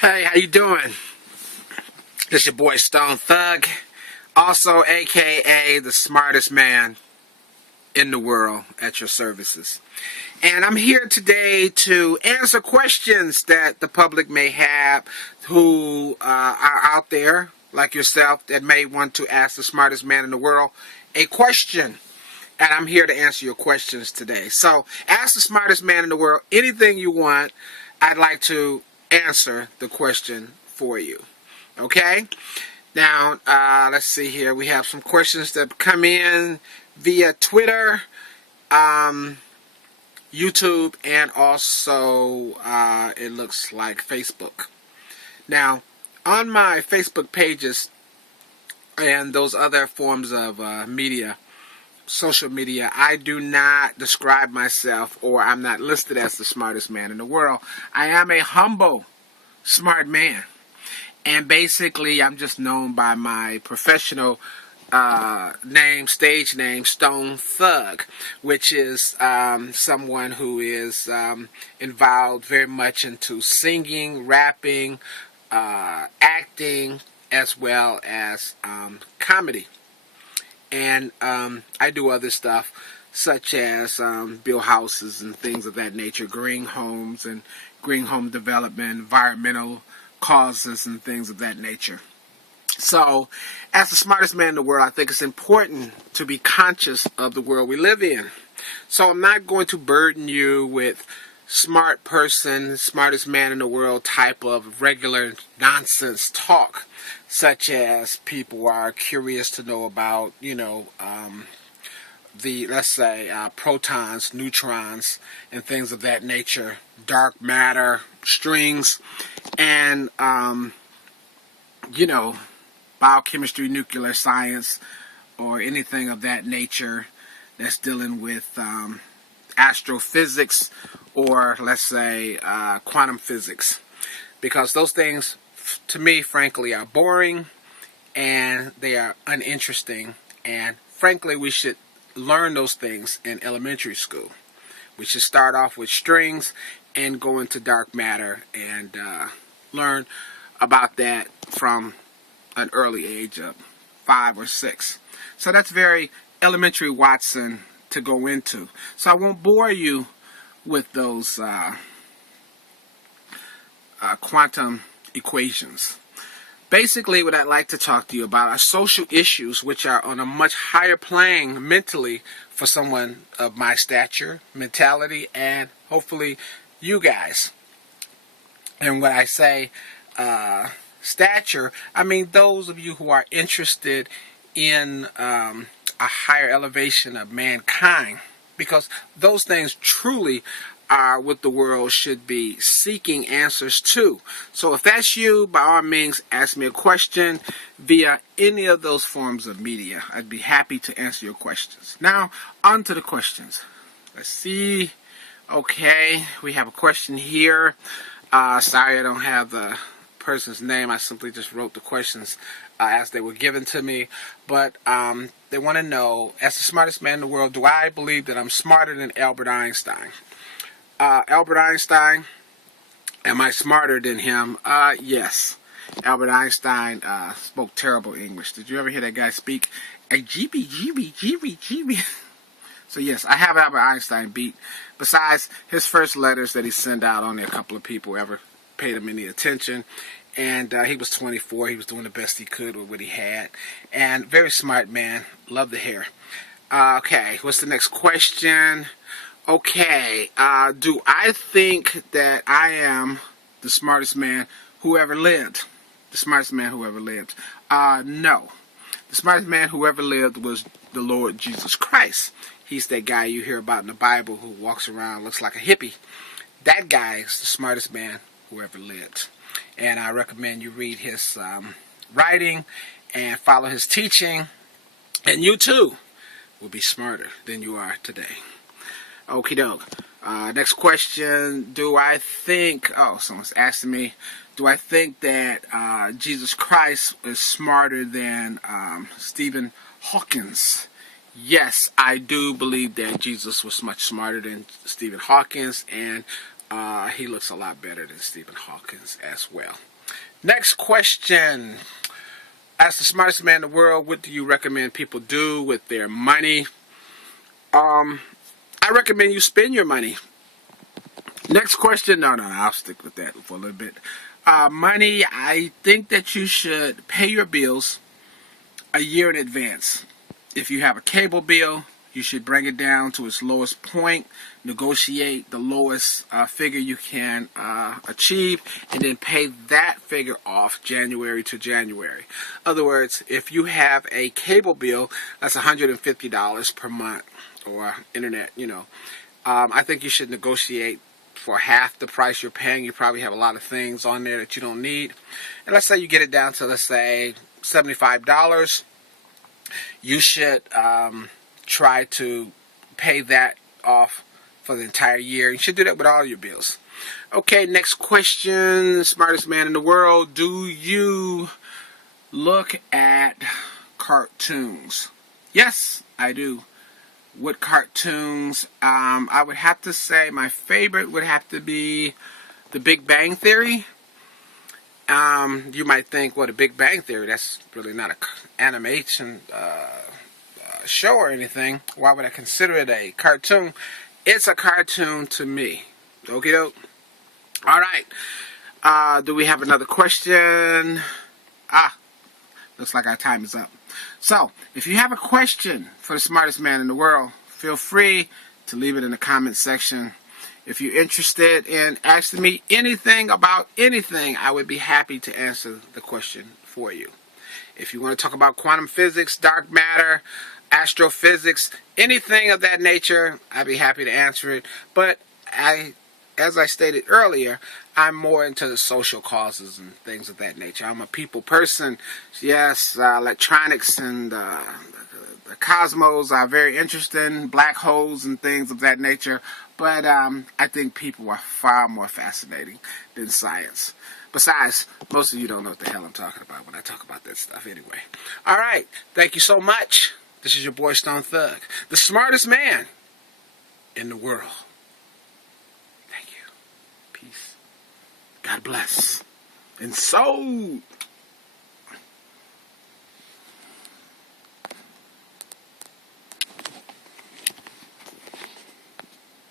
Hey, how you doing? This your boy Stone Thug, also aka the smartest man in the world at your services. And I'm here today to answer questions that the public may have who are out there, like yourself, that may want to ask the smartest man in the world a question. And I'm here to answer your questions today. So, ask the smartest man in the world anything you want. I'd like to answer the question for you. Okay? Now, let's see here. We have some questions that come in via Twitter, YouTube, and also it looks like Facebook. Now, on my Facebook pages and those other forms of media, social media, I do not describe myself, or I'm not listed as the smartest man in the world. I am a humble, smart man. And basically, I'm just known by my professional stage name, Stone Thug, which is someone who is involved very much into singing, rapping, acting, as well as comedy. And I do other stuff such as build houses and things of that nature, green homes and green home development, environmental causes and things of that nature. So, as the smartest man in the world, I think it's important to be conscious of the world we live in. So I'm not going to burden you with smart person, smartest man in the world type of regular nonsense talk, such as people are curious to know about, let's say, protons, neutrons, and things of that nature, dark matter, strings, and, biochemistry, nuclear science, or anything of that nature that's dealing with astrophysics, or let's say quantum physics, because those things, to me, frankly, are boring and they are uninteresting, and frankly, we should learn those things in elementary school. We should start off with strings and go into dark matter and learn about that from an early age of 5 or 6. So that's very elementary Watson to go into. So I won't bore you with those quantum equations. Basically, what I'd like to talk to you about are social issues which are on a much higher plane mentally for someone of my stature, mentality, and hopefully you guys. And when I say stature, I mean those of you who are interested in a higher elevation of mankind, because those things truly are what the world should be seeking answers to. So if that's you, by all means, ask me a question via any of those forms of media. I'd be happy to answer your questions. Now, on to the questions. Let's see. Okay, we have a question here. Sorry I don't have the person's name. I simply just wrote the questions as they were given to me. But they want to know, as the smartest man in the world, do I believe that I'm smarter than Albert Einstein? Albert Einstein, am I smarter than him? Yes. Albert Einstein spoke terrible English. Did you ever hear that guy speak? GB. So yes, I have Albert Einstein beat. Besides his first letters that he sent out, only a couple of people ever paid him any attention. And he was 24. He was doing the best he could with what he had. And very smart man. Love the hair. Okay, what's the next question? Okay, do I think that I am the smartest man who ever lived? The smartest man who ever lived? No. The smartest man who ever lived was the Lord Jesus Christ. He's that guy you hear about in the Bible who walks around, looks like a hippie. That guy is the smartest man who ever lived. And I recommend you read his writing and follow his teaching. And you too will be smarter than you are today. Okie doke. Next question. Do I think... Oh, someone's asking me. Do I think that Jesus Christ is smarter than Stephen Hawking? Yes, I do believe that Jesus was much smarter than Stephen Hawking. And He looks a lot better than Stephen Hawking as well. Next question. As the smartest man in the world, what do you recommend people do with their money? I recommend you spend your money. Next question. No, I'll stick with that for a little bit. Money, I think that you should pay your bills a year in advance. If you have a cable bill, you should bring it down to its lowest point, negotiate the lowest figure you can achieve, and then pay that figure off January to January. In other words, if you have a cable bill, that's $150 per month, or internet, I think you should negotiate for half the price you're paying. You probably have a lot of things on there that you don't need. And let's say you get it down to, let's say, $75. You should try to pay that off for the entire year. You should do that with all your bills. Okay, next question. Smartest man in the world. Do you look at cartoons? Yes, I do. What cartoons? I would have to say my favorite would have to be The Big Bang Theory. You might think, well, The Big Bang Theory, that's really not an animation show or anything. Why would I consider it a cartoon? It's a cartoon to me. Okie doke. All right. Do we have another question? Looks like our time is up. So, if you have a question for the smartest man in the world, feel free to leave it in the comment section. If you're interested in asking me anything about anything, I would be happy to answer the question for you. If you want to talk about quantum physics, dark matter, astrophysics, anything of that nature, I'd be happy to answer it. But as I stated earlier, I'm more into the social causes and things of that nature. I'm a people person. Yes, electronics and the cosmos are very interesting, black holes and things of that nature. But I think people are far more fascinating than science. Besides, most of you don't know what the hell I'm talking about when I talk about that stuff anyway. All right. Thank you so much. This is your boy Stone Thug, the smartest man in the world. Thank you. Peace. God bless. And so...